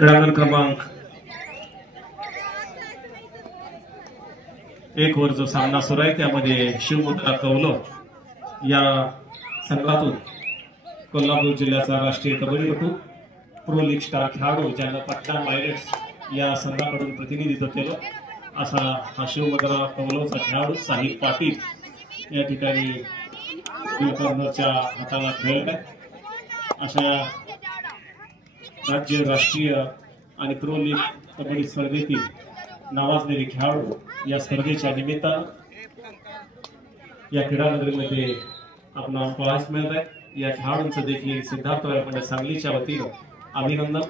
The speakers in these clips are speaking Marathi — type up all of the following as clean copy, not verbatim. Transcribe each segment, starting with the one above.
क्रीडांगण क्रमांक 1 वर जो सामना सुरू आहे त्यामध्ये शिवमुद्रा कौलव या संघातून कोल्हापूर जिल्ह्याचा राष्ट्रीय कबड्डीपटू प्रो लीग स्टार खेळाडू ज्यानं पटना पायरेट्स या संघाकडून प्रतिनिधित्व केलं असा हा शिवमुद्रा कौलवचा खेळाडू साहिल पाटील या ठिकाणी कॉर्नरच्या हाताला खेळत आहे। अशा राज्य राष्ट्रीय आणि प्रो लीग कबड्डी स्पर्धेतील नावाजलेले खेळाडू या स्पर्धेच्या निमित्तानं या क्रीडानगरीमध्ये आपला पाहायला मिळत आहे। या खेळाडूंचं देखील सिद्धार्थ मंडळ सांगलीच्या वतीनं अभिनंदन।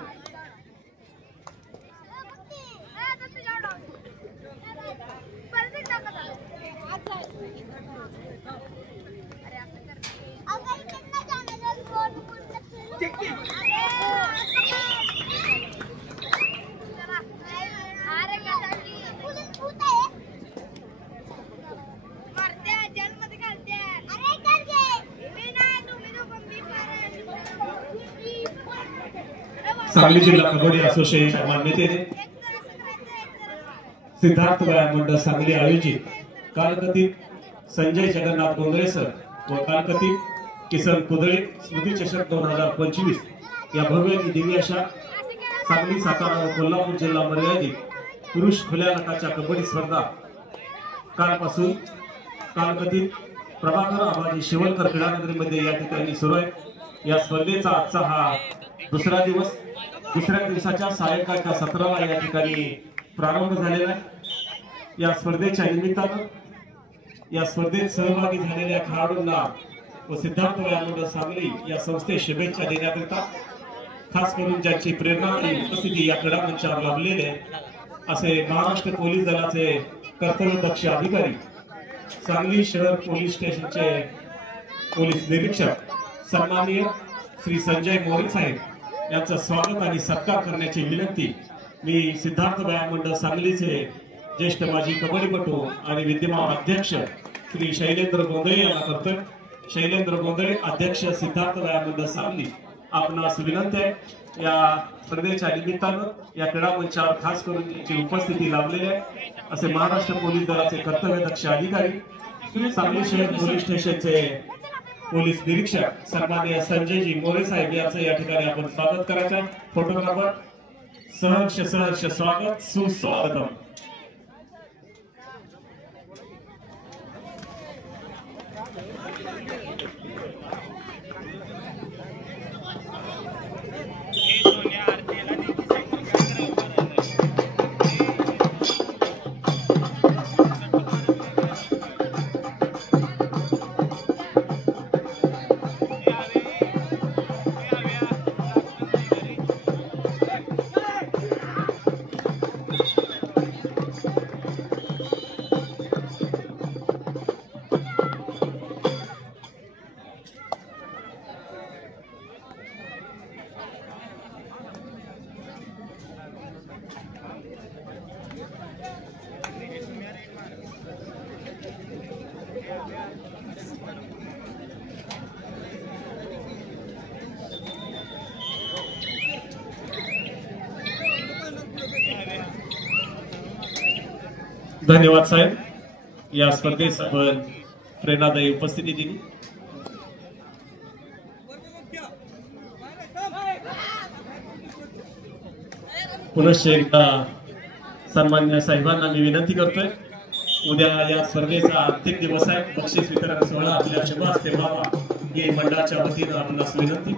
सांगली जिल्हा कबड्डी असोसिएशन मान्यतेने सिद्धार्थ मंडळ सांगली आयोजित कालकथित संजय जगन्नाथ गोंधळे सर व कालकथित किसन कुदळे स्मृती चषक 2025 या भव्य आणि दिव्य अशा सांगली, सातारा व कोल्हापूर जिल्हा मर्यादित पुरुष खुल्या गटाच्या कबड्डी स्पर्धा कालपासून कालकथित प्रभाकर आबाजी शिवलकर क्रीडानगरीमध्ये या ठिकाणी सुरू आहे। या स्पर्धेचा आजचा हा दुसरा दिवस, दुसऱ्या दिवसाच्या सायंकाळच्या सत्राला या ठिकाणी प्रारंभ झालेला आहे। या स्पर्धेच्या निमित्तानं या स्पर्धेत सहभागी झालेल्या खेळाडूंना व सिद्धार्थ मंडळ सांगली या संस्थेत शुभेच्छा देण्याकरिता खास करून ज्यांची प्रेरणा आणि उपस्थिती या क्रीडा मंचावर लाभलेले असे महाराष्ट्र पोलीस दलाचे कर्तव्यदक्ष अधिकारी, सांगली शहर पोलीस स्टेशनचे पोलीस निरीक्षक सन्माननीय श्री संजय मोरे साहेब यांचं स्वागत आणि सत्कार करण्याची विनंती मी सिद्धार्थ मंडळ सांगलीचे ज्येष्ठ माजी कबड्डीपटू आणि विद्यमान अध्यक्ष श्री शैलेंद्र गोंधळे यांना करतोय। शैलेंद्र गोंधळे अध्यक्ष सिद्धार्थ मंडळ सांगली, आपणास विनंती आहे या स्पर्धेच्या निमित्तानं या क्रीडा मंचावर खास करून त्यांची उपस्थिती लाभलेली आहे असे महाराष्ट्र पोलीस दलाचे कर्तव्यदक्ष अधिकारी सांगली शहर पोलीस स्टेशनचे पोलीस निरीक्षक सन्माननीय संजयजी मोरे साहेब यांचं या ठिकाणी आपण स्वागत करायचं। फोटोग्राफर सहर्ष सहर्ष स्वागत, सुस्वागतम। धन्यवाद साहेब, या स्पर्धेस आपण प्रेरणादायी उपस्थिती दिली। पुनश्च एकदा सन्मान्य साहेबांना मी विनंती करतोय, उद्या या स्पर्धेचा अंतिम दिवस आहे, बक्षीस वितरण सोहळा आपल्या शुभ हस्ते व्हावा ही मंडळाच्या वतीनं आपणास विनंती।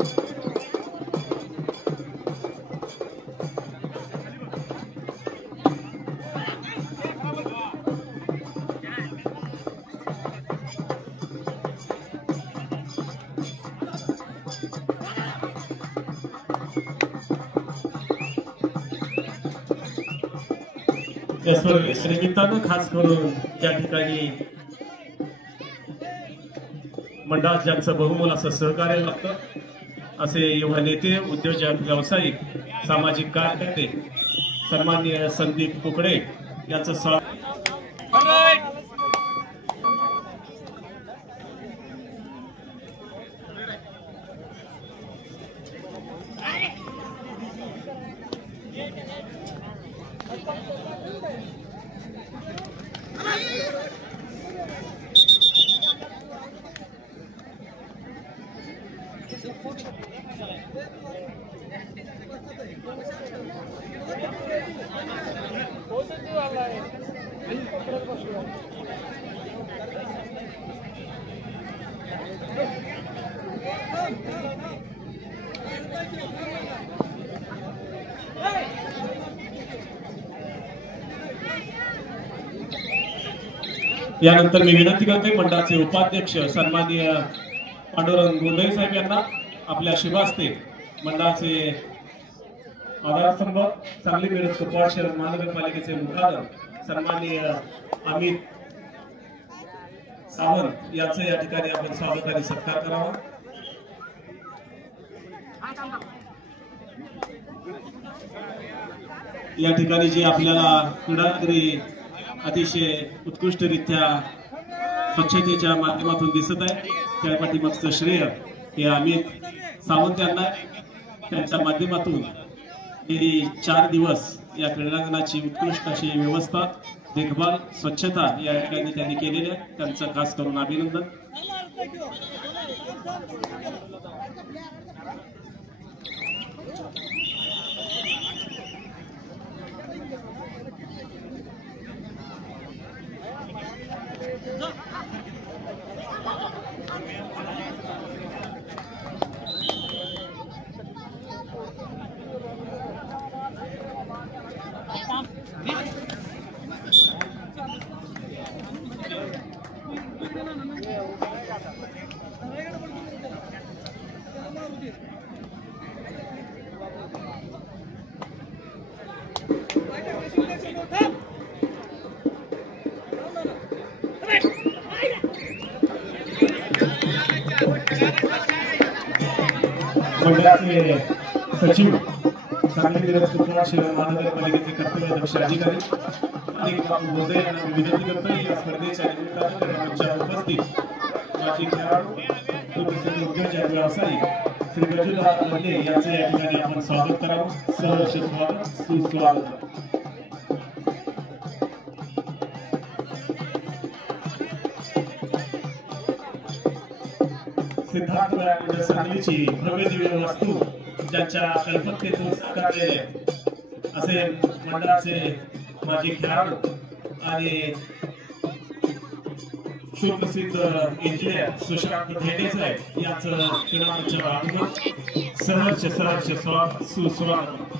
या स्पर्धेच्या निमित्तानं खास करून त्या ठिकाणी मंडळात ज्यांचं बहुमोल असं सहकार्य लागतं असे युवा नेते, उद्योजक, व्यावसायिक, सामाजिक कार्यकर्ते सन्माननीय संदीप कुकडे यांचं स्वागत। यानंतर मी विनंती करते मंडळाचे उपाध्यक्ष सन्माननीय पांडुरंग गोंधळे साहेब यांना आपल्या शुभास्ते मंडळाचे आधारस्तंभ सांगली मिरज कुपवाड शहर महानगरपालिकेचे मुखादर सन्माननीय अमित सावंत यांचं या ठिकाणी आपण स्वागत आणि सत्कार करावा। या ठिकाणी जे आपल्याला क्रीडानगरी अतिशय उत्कृष्टरित्या स्वच्छतेच्या माध्यमातून दिसत आहे त्या पाठीमागचं श्रेय हे अमित सावंत यांना त्यांच्या माध्यमातून गेली 4 दिवस या क्रीडांगणाची उत्कृष्ट अशी व्यवस्था देखभाल स्वच्छता या ठिकाणी त्यांनी केलेली आहे त्यांचं खास करून अभिनंदन। मंडळाचे सचिव सांगली मिरज कुपवाड शहर महानगरपालिकेचे कर्तव्यदक्ष अधिकारी गोंधळे यांना विनंती करतो या स्पर्धेच्या निमित्तानं उपस्थित माजी खेळाडू उद्योजक व्यावसायिक श्री गजूदादा बदले यांचं या ठिकाणी आपण स्वागत करावं। सहर्ष स्वागत सुस्वागत। सिद्धार्थ सांगलीची भव्य दिव्य वस्तू ज्यांच्या कल्पकतेतून साकारलेले असे मंडळाचे माजी खेळाडू आणि सुप्रसिद्ध इंजिनियर सुशांत धेंडे साहेब यांचं क्रीडामंचावर आगमन सहर्ष स्वागत सुस्वागत।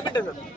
मिनिटं सर.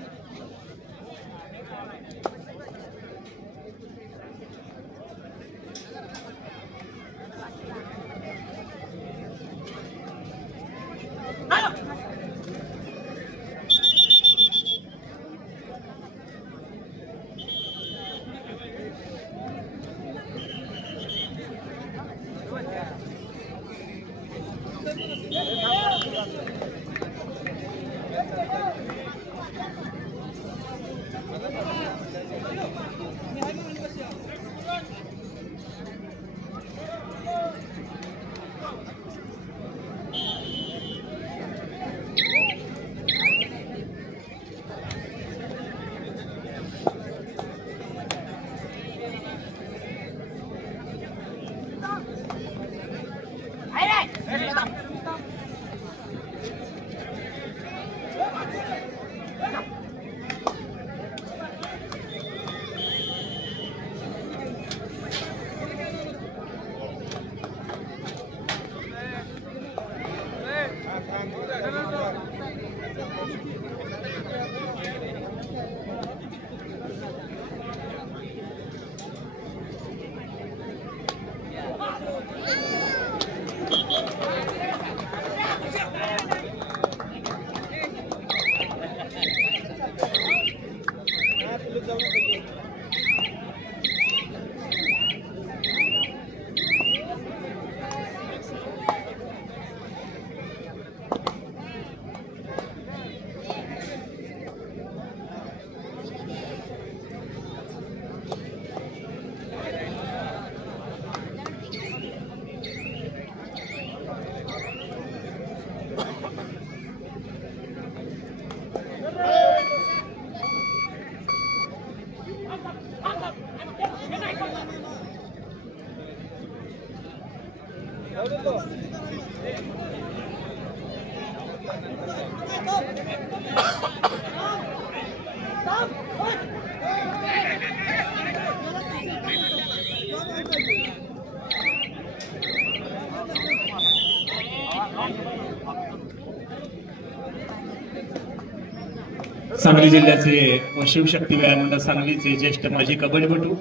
सांगली जिल्ह्याचे व शिवशक्ती व्यायाम मंडळ सांगलीचे ज्येष्ठ माजी कबड्डीपटू,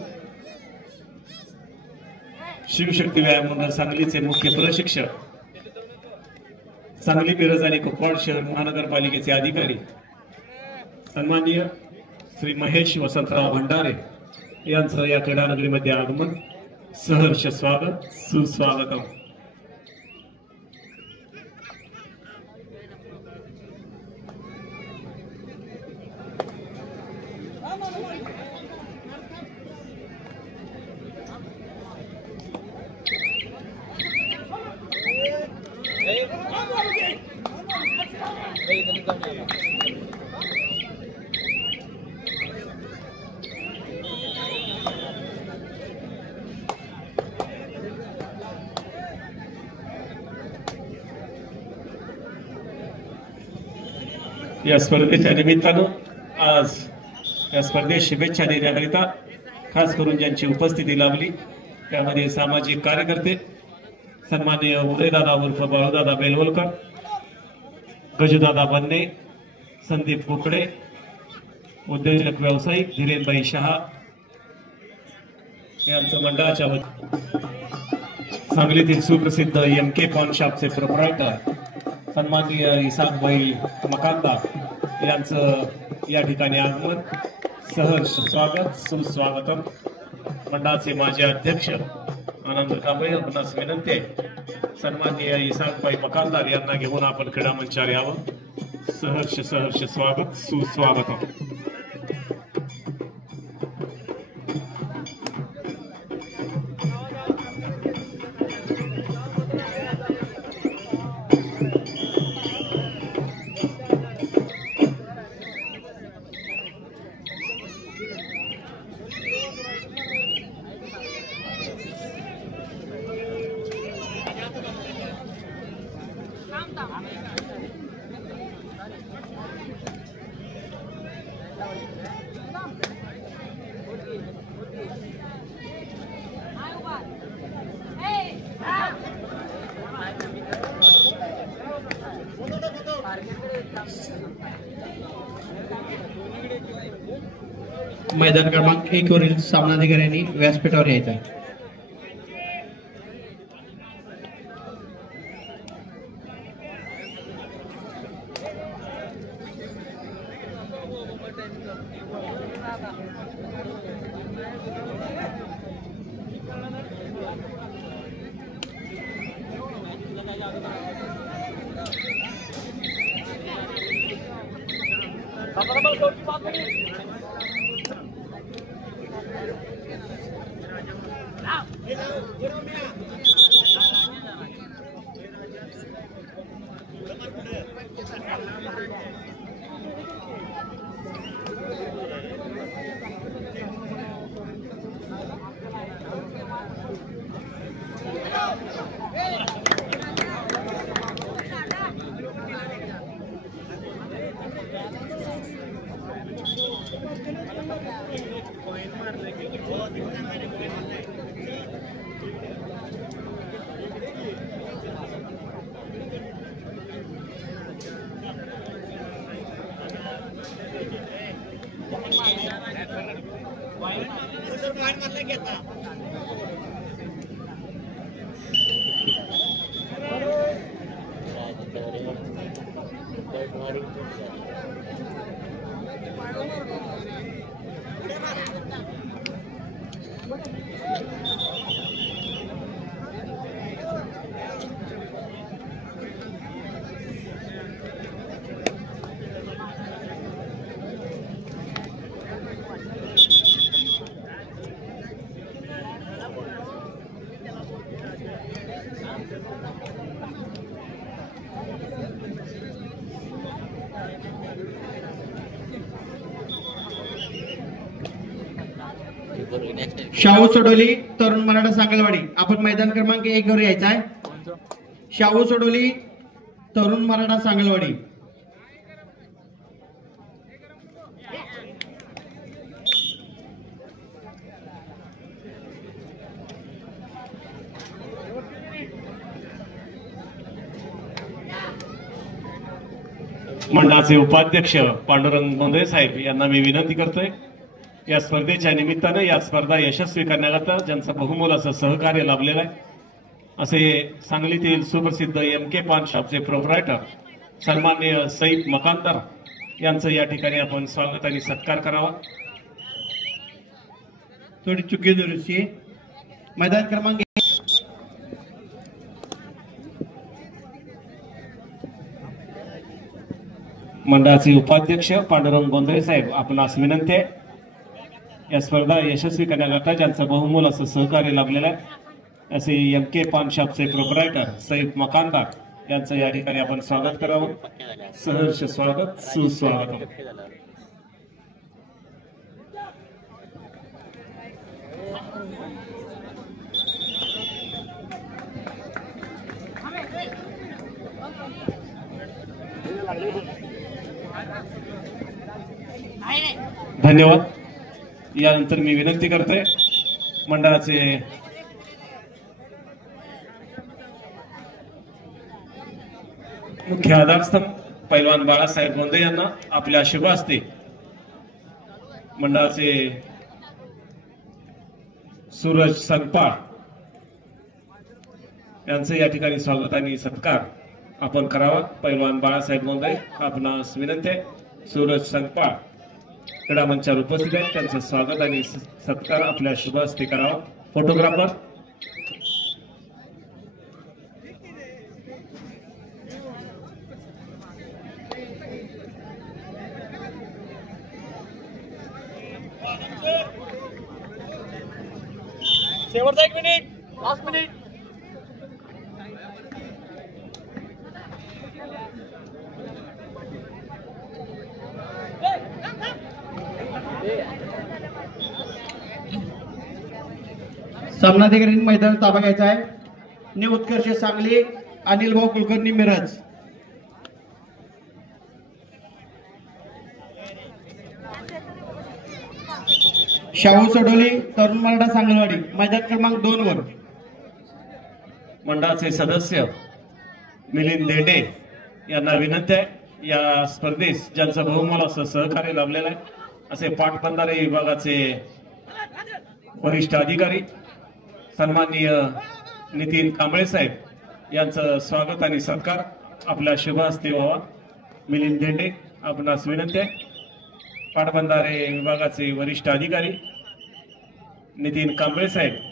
शिवशक्ती व्यायाम मंडळ सांगलीचे मुख्य प्रशिक्षक, सांगली मिरज आणि कुपवाड शहर महानगरपालिकेचे अधिकारी सन्माननीय श्री महेश वसंतराव भंडारे यांचं या क्रीडानगरीमध्ये आगमन, सहर्ष स्वागत, सुस्वागतम. या स्पर्धेच्या निमित्तानं आज या स्पर्धेत शुभेच्छा देण्याकरिता खास करून ज्यांची उपस्थिती लाभली त्यामध्ये सामाजिक कार्यकर्ते सन्माननीय उदयदादा उर्फ बाळूदादा बेलवलकर, गजूदादा बन्ने, संदीप कुकडे, उद्योजक व्यावसायिक धीरेनभाई शहा यांचं मंडळाच्या सांगलीतील सुप्रसिद्ध MK पॉन शॉपचे प्रोप्रायटर सन्माननीय इसाकभाई मकानदार यांचं या ठिकाणी आगमन, सहर्ष स्वागत, सुस्वागतम. मंडळाचे माजी अध्यक्ष आनंद कांबळे आपणास विनंती आहे सन्माननीय इसाकभाई मकानदार यांना घेऊन आपण क्रीडा मंचावर यावं. सहर्ष सहर्ष स्वागत, सुस्वागतम. मैदान क्रमांक 1 वरील सामनाधिकाऱ्यांनी व्यासपीठावर यायचं आहे. शाहू सोडोली तरुण मराठा सांगलवाडी आपण मैदान क्रमांक 1 वर यायचं आहे. शाहू सोडोली तरुण मराठा सांगलवाडी. मंडळाचे उपाध्यक्ष पांडुरंग गोंधळे साहेब यांना मी विनंती करतोय, या स्पर्धेच्या निमित्ताने या स्पर्धा यशस्वी करण्याकरता ज्यांचं बहुमोल असं सहकार्य लाभलेलं आहे असे सांगलीतील सुप्रसिद्ध MK पान शॉपचे प्रोप्रायटर सन्माननीय सईद मकानदार यांचं या ठिकाणी आपण स्वागत आणि सत्कार करावा. थोडी चुकी दुरुस्ती. मैदान क्रमांक मंडळाचे उपाध्यक्ष पांडुरंग गोंधळे साहेब आपणास विनंती आहे, या स्पर्धा यशस्वी करण्याकरता ज्यांचं बहुमोल असं सहकार्य लाभलेलं आहे असे MK पान शॉपचे प्रोप्रायटर सईद मकानदार यांचं या ठिकाणी आपण स्वागत करावं. सहर्ष स्वागत, सुस्वागत. धन्यवाद. यानंतर मी विनंती करतोय मंडळाचे मुख्य आधारस्तंभ पैलवान बाळासाहेब गोंधळे यांना आपल्या शुभ हस्ते मंडळाचे सूरज संगपाळ यांचं या ठिकाणी स्वागत आणि सत्कार आपण करावा. पैलवान बाळासाहेब गोंधळे आपणास विनंती आहे, सूरज संगपाळ क्रीडा मंचावर उपस्थित आहेत, त्यांचं स्वागत आणि सत्कार आपल्या शुभ हस्ते करावा. फोटोग्राफर शेवटचा 1 मिनिट, लास्ट मिनिट. सामनाधिकाऱ्यांनी मैदान ताबा घ्यायचा आहे. न्यू उत्कर्ष सांगली अनिल भाऊ कुलकर्णी मिरज. शाहू सोडोली तरुण मराठा सांगलवाडी मैदान क्रमांक 2 वर. मंडळाचे सदस्य मिलिंद देंडे यांना विनंती आहे, या स्पर्धेस ज्यांचं बहुमोल असं सहकार्य लाभलेलं आहे असे पाटबंधारे विभागाचे वरिष्ठ अधिकारी सन्माननीय नितीन कांबळे साहेब यांचं स्वागत आणि सत्कार आपल्या शुभ हस्ते व्हावा. मिलिंद धेंडे आपणास विनंती आहे. पाटबंधारे विभागाचे वरिष्ठ अधिकारी नितीन कांबळे साहेब